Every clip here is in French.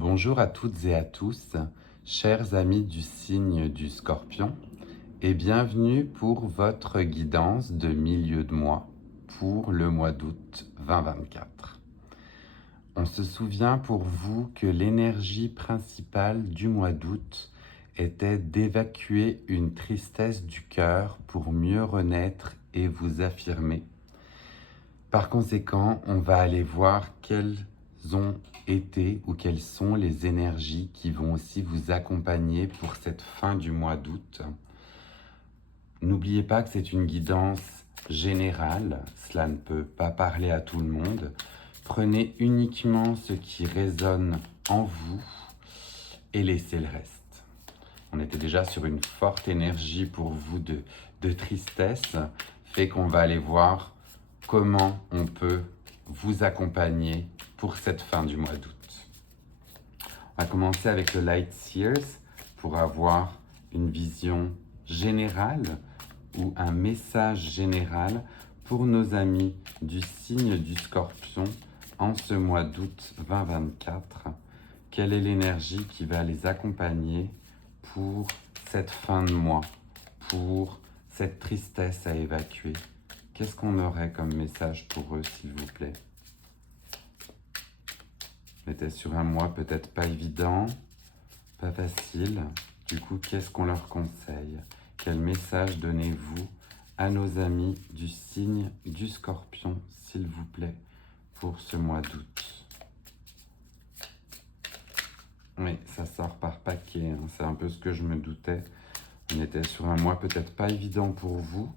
Bonjour à toutes et à tous, chers amis du signe du Scorpion, et bienvenue pour votre guidance de milieu de mois pour le mois d'août 2024. On se souvient pour vous que l'énergie principale du mois d'août était d'évacuer une tristesse du cœur pour mieux renaître et vous affirmer. Par conséquent, on va aller voir quelles ont été ou quelles sont les énergies qui vont aussi vous accompagner pour cette fin du mois d'août. N'oubliez pas que c'est une guidance générale, cela ne peut pas parler à tout le monde. Prenez uniquement ce qui résonne en vous et laissez le reste. On était déjà sur une forte énergie pour vous de tristesse, fait qu'on va aller voir comment on peut vous accompagner pour cette fin du mois d'août. On va commencer avec le Light Seers pour avoir une vision générale ou un message général pour nos amis du signe du Scorpion en ce mois d'août 2024. Quelle est l'énergie qui va les accompagner pour cette fin de mois, pour cette tristesse à évacuer? Qu'est-ce qu'on aurait comme message pour eux, s'il vous plaît? On était sur un mois peut-être pas évident, pas facile. Du coup, qu'est-ce qu'on leur conseille? Quel message donnez-vous à nos amis du signe du Scorpion, s'il vous plaît, pour ce mois d'août? Oui, ça sort par paquet, hein. C'est un peu ce que je me doutais. On était sur un mois peut-être pas évident pour vous.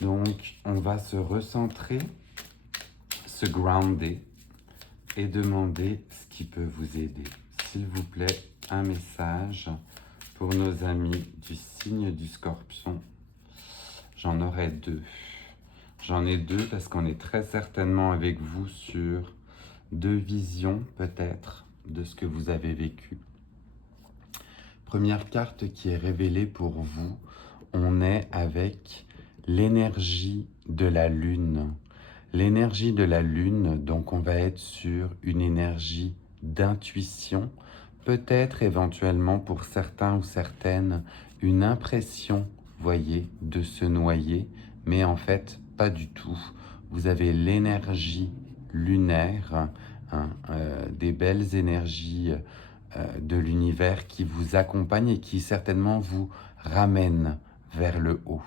Donc, on va se recentrer, se grounder et demander ce qui peut vous aider. S'il vous plaît, un message pour nos amis du signe du Scorpion. J'en aurai deux. J'en ai deux parce qu'on est très certainement avec vous sur deux visions, peut-être, de ce que vous avez vécu. Première carte qui est révélée pour vous, on est avec l'énergie de la lune. L'énergie de la lune, donc on va être sur une énergie d'intuition, peut-être éventuellement pour certains ou certaines, une impression, voyez, de se noyer, mais en fait, pas du tout. Vous avez l'énergie lunaire, hein, des belles énergies de l'univers qui vous accompagnent et qui certainement vous ramènent vers le haut,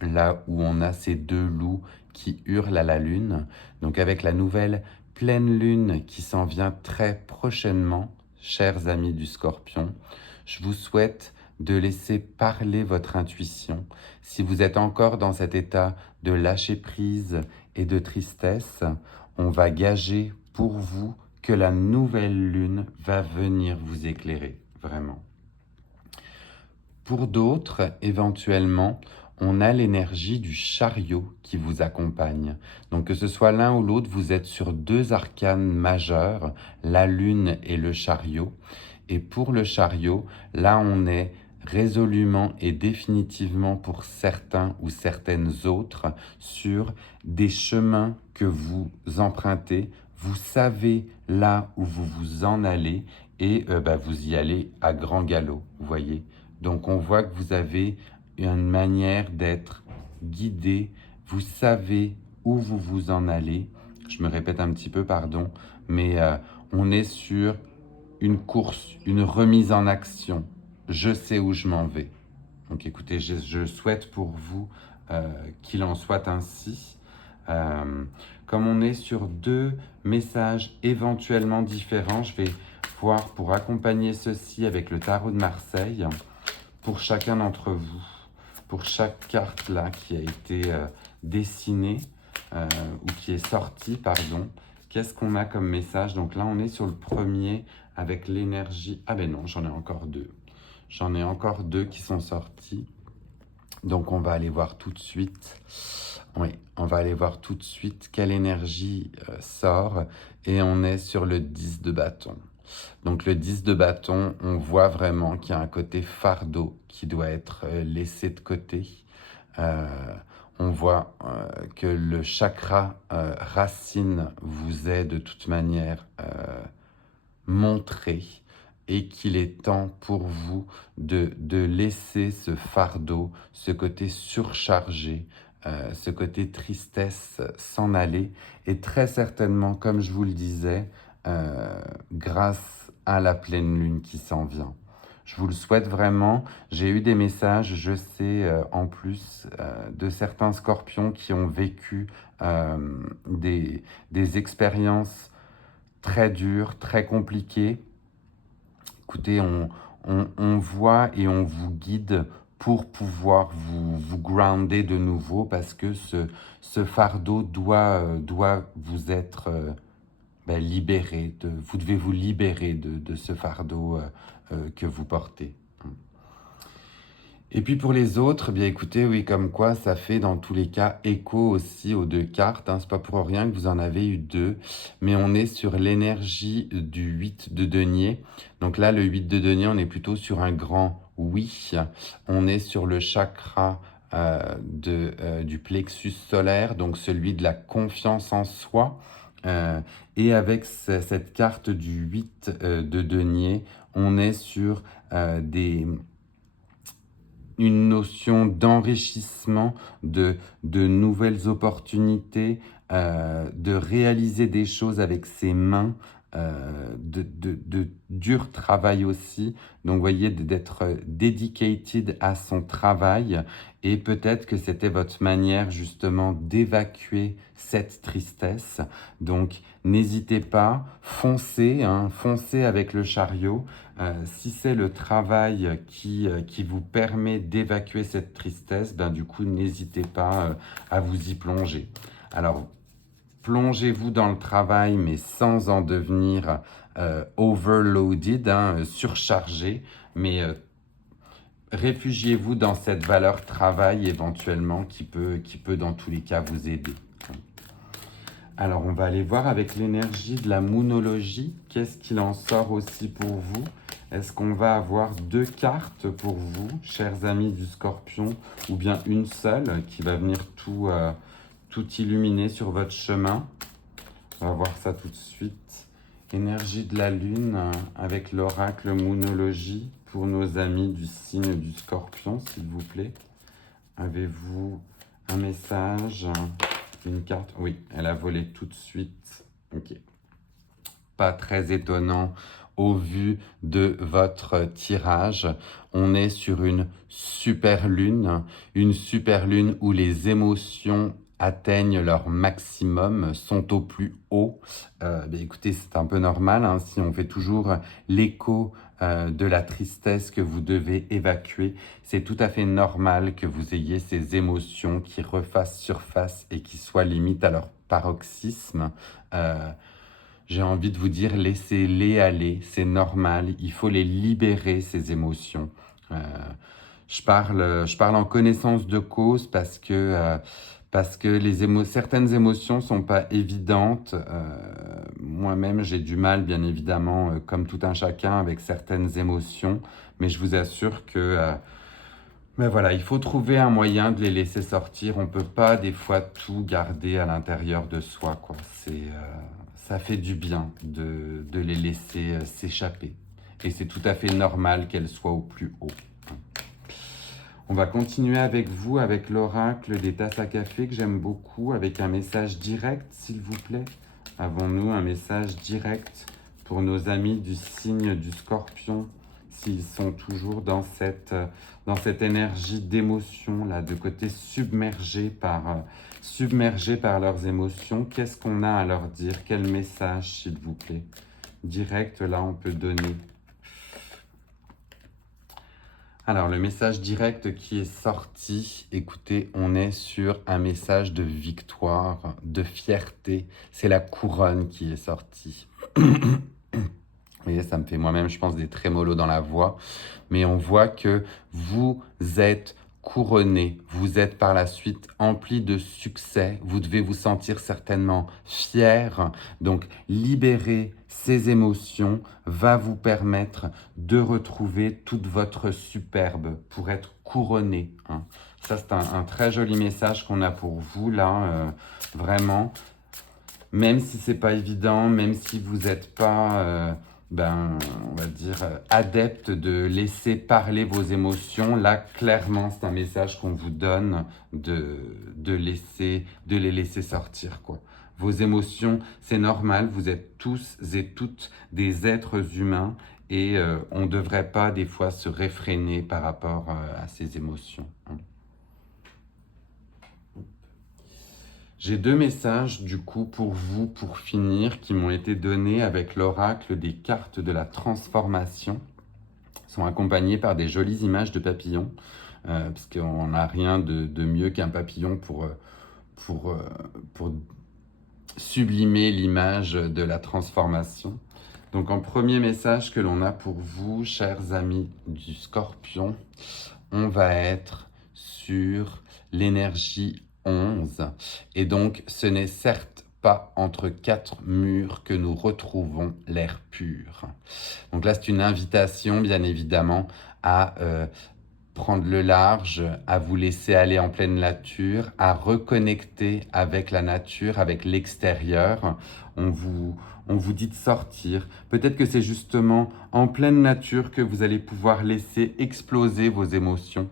là où on a ces deux loups qui hurlent à la lune. Donc avec la nouvelle pleine lune qui s'en vient très prochainement, chers amis du Scorpion, je vous souhaite de laisser parler votre intuition. Si vous êtes encore dans cet état de lâcher prise et de tristesse, on va gager pour vous que la nouvelle lune va venir vous éclairer, vraiment. Pour d'autres, éventuellement, on a l'énergie du chariot qui vous accompagne. Donc que ce soit l'un ou l'autre, vous êtes sur deux arcanes majeurs, la lune et le chariot. Et pour le chariot, là on est résolument et définitivement pour certains ou certaines autres sur des chemins que vous empruntez. Vous savez là où vous vous en allez et vous y allez à grand galop, vous voyez. Donc on voit que vous avez une manière d'être guidé, vous savez où vous vous en allez. Je me répète un petit peu, pardon, mais on est sur une course, une remise en action. Je sais où je m'en vais. Donc écoutez, je souhaite pour vous qu'il en soit ainsi. Comme on est sur deux messages éventuellement différents, je vais voir pour accompagner ceci avec le tarot de Marseille, pour chacun d'entre vous, pour chaque carte là qui a été dessinée ou qui est sortie, pardon, qu'est-ce qu'on a comme message? Donc là, on est sur le premier avec l'énergie. Ah ben non, j'en ai encore deux. J'en ai encore deux qui sont sortis. Donc on va aller voir tout de suite. Oui, on va aller voir tout de suite quelle énergie sort. Et on est sur le 10 de bâton. Donc le 10 de bâton, on voit vraiment qu'il y a un côté fardeau qui doit être laissé de côté. On voit que le chakra racine vous est de toute manière montrer et qu'il est temps pour vous de laisser ce fardeau, ce côté surchargé, ce côté tristesse s'en aller. Et très certainement, comme je vous le disais, grâce à la pleine lune qui s'en vient. Je vous le souhaite vraiment. J'ai eu des messages, je sais, en plus, de certains scorpions qui ont vécu des expériences très dures, très compliquées. Écoutez, on voit et on vous guide pour pouvoir vous grounder de nouveau parce que ce fardeau doit vous être libéré. Vous devez vous libérer de ce fardeau que vous portez. Et puis pour les autres, bien écoutez, oui, comme quoi ça fait dans tous les cas écho aussi aux deux cartes. Hein. C'est pas pour rien que vous en avez eu deux, mais on est sur l'énergie du 8 de denier. Donc là, le 8 de denier, on est plutôt sur un grand oui. On est sur le chakra du plexus solaire, donc celui de la confiance en soi. Et avec cette carte du 8 de denier, on est sur une notion d'enrichissement, de nouvelles opportunités, de réaliser des choses avec ses mains, de dur travail aussi. Donc, vous voyez, d'être dedicated à son travail. Et peut-être que c'était votre manière justement d'évacuer cette tristesse. Donc, n'hésitez pas, foncez, hein, foncez avec le chariot. Si c'est le travail qui vous permet d'évacuer cette tristesse, ben, du coup, n'hésitez pas à vous y plonger. Alors, plongez-vous dans le travail, mais sans en devenir overloaded, hein, surchargé, mais réfugiez-vous dans cette valeur travail éventuellement qui peut dans tous les cas vous aider. Alors, on va aller voir avec l'énergie de la moonologie, qu'est-ce qu'il en sort aussi pour vous? Est-ce qu'on va avoir deux cartes pour vous, chers amis du Scorpion, ou bien une seule qui va venir tout illuminer sur votre chemin? On va voir ça tout de suite. Énergie de la Lune avec l'oracle moonologie pour nos amis du signe du Scorpion, s'il vous plaît. Avez-vous un message? Une carte? Oui, elle a volé tout de suite. Ok. Pas très étonnant au vu de votre tirage. On est sur une super lune où les émotions atteignent leur maximum, sont au plus haut. Écoutez, c'est un peu normal, hein, si on fait toujours l'écho de la tristesse que vous devez évacuer. C'est tout à fait normal que vous ayez ces émotions qui refassent surface et qui soient limite à leur paroxysme. J'ai envie de vous dire, laissez-les aller, c'est normal, il faut les libérer, ces émotions. Je parle en connaissance de cause parce que certaines émotions ne sont pas évidentes. Moi-même, j'ai du mal, bien évidemment, comme tout un chacun, avec certaines émotions, mais je vous assure que mais voilà, il faut trouver un moyen de les laisser sortir. On ne peut pas des fois tout garder à l'intérieur de soi, quoi. Ça fait du bien de les laisser s'échapper. Et c'est tout à fait normal qu'elles soient au plus haut. On va continuer avec vous, avec l'oracle des tasses à café que j'aime beaucoup, avec un message direct, s'il vous plaît. Avons-nous un message direct pour nos amis du signe du Scorpion, s'ils sont toujours dans cette énergie d'émotion, là, de côté submergé par leurs émotions? Qu'est-ce qu'on a à leur dire? Quel message, s'il vous plaît? Direct, là, on peut donner. Alors, le message direct qui est sorti, écoutez, on est sur un message de victoire, de fierté. C'est la couronne qui est sortie. Vous voyez, ça me fait moi-même, je pense, des trémolos dans la voix. Mais on voit que vous êtes couronné, vous êtes par la suite empli de succès. Vous devez vous sentir certainement fier. Donc, libérer ces émotions va vous permettre de retrouver toute votre superbe pour être couronné. Hein. Ça, c'est un très joli message qu'on a pour vous, là, vraiment. Même si c'est pas évident, même si vous n'êtes pas on va dire, adepte de laisser parler vos émotions. Là, clairement, c'est un message qu'on vous donne de les laisser sortir, quoi. Vos émotions, c'est normal, vous êtes tous et toutes des êtres humains et on ne devrait pas des fois se réfréner par rapport à ces émotions, hein. J'ai 2 messages du coup pour vous, pour finir, qui m'ont été donnés avec l'oracle des cartes de la transformation. Ils sont accompagnés par des jolies images de papillons, parce qu'on n'a rien de mieux qu'un papillon pour, euh, pour sublimer l'image de la transformation. Donc en premier message que l'on a pour vous, chers amis du Scorpion, on va être sur l'énergie 11. Et donc, ce n'est certes pas entre 4 murs que nous retrouvons l'air pur. Donc là, c'est une invitation, bien évidemment, à prendre le large, à vous laisser aller en pleine nature, à reconnecter avec la nature, avec l'extérieur. On vous dit de sortir. Peut-être que c'est justement en pleine nature que vous allez pouvoir laisser exploser vos émotions.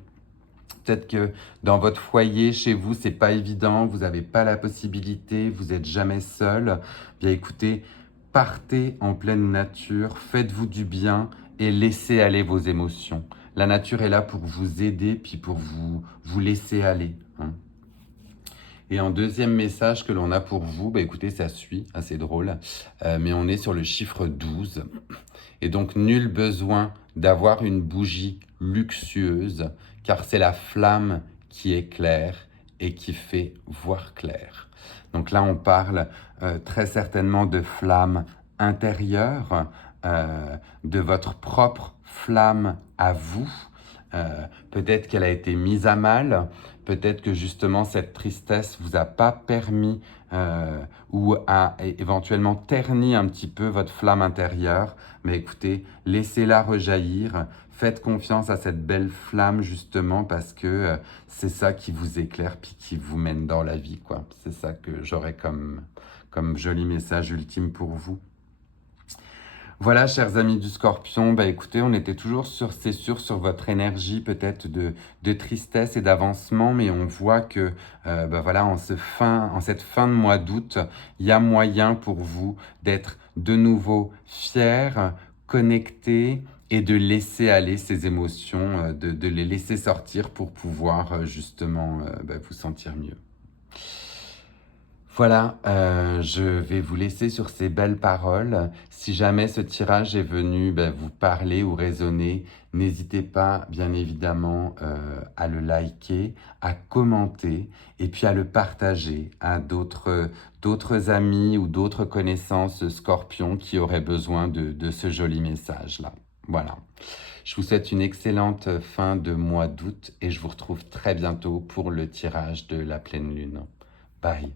Peut-être que dans votre foyer, chez vous, c'est pas évident, vous n'avez pas la possibilité, vous n'êtes jamais seul. Bien écoutez, partez en pleine nature, faites-vous du bien et laissez aller vos émotions. La nature est là pour vous aider, puis pour vous laisser aller, hein. Et en deuxième message que l'on a pour vous, écoutez, ça suit, assez drôle, mais on est sur le chiffre 12. Et donc, nul besoin d'avoir une bougie luxueuse, car c'est la flamme qui éclaire et qui fait voir clair. Donc là, on parle très certainement de flamme intérieure, de votre propre flamme à vous. Peut-être qu'elle a été mise à mal, peut-être que justement cette tristesse vous a pas permis ou a éventuellement terni un petit peu votre flamme intérieure. Mais écoutez, laissez-la rejaillir, faites confiance à cette belle flamme justement parce que c'est ça qui vous éclaire puis qui vous mène dans la vie, quoi. C'est ça que j'aurais comme joli message ultime pour vous. Voilà, chers amis du Scorpion, écoutez, on était toujours c'est sûr, sur votre énergie peut-être de tristesse et d'avancement, mais on voit que voilà, en cette fin de mois d'août, il y a moyen pour vous d'être de nouveau fiers, connectés et de laisser aller ces émotions, de les laisser sortir pour pouvoir justement vous sentir mieux. Voilà, je vais vous laisser sur ces belles paroles. Si jamais ce tirage est venu vous parler ou résonner, n'hésitez pas bien évidemment à le liker, à commenter et puis à le partager à d'autres amis ou d'autres connaissances scorpions qui auraient besoin de ce joli message-là. Voilà. Je vous souhaite une excellente fin de mois d'août et je vous retrouve très bientôt pour le tirage de la pleine lune. Bye.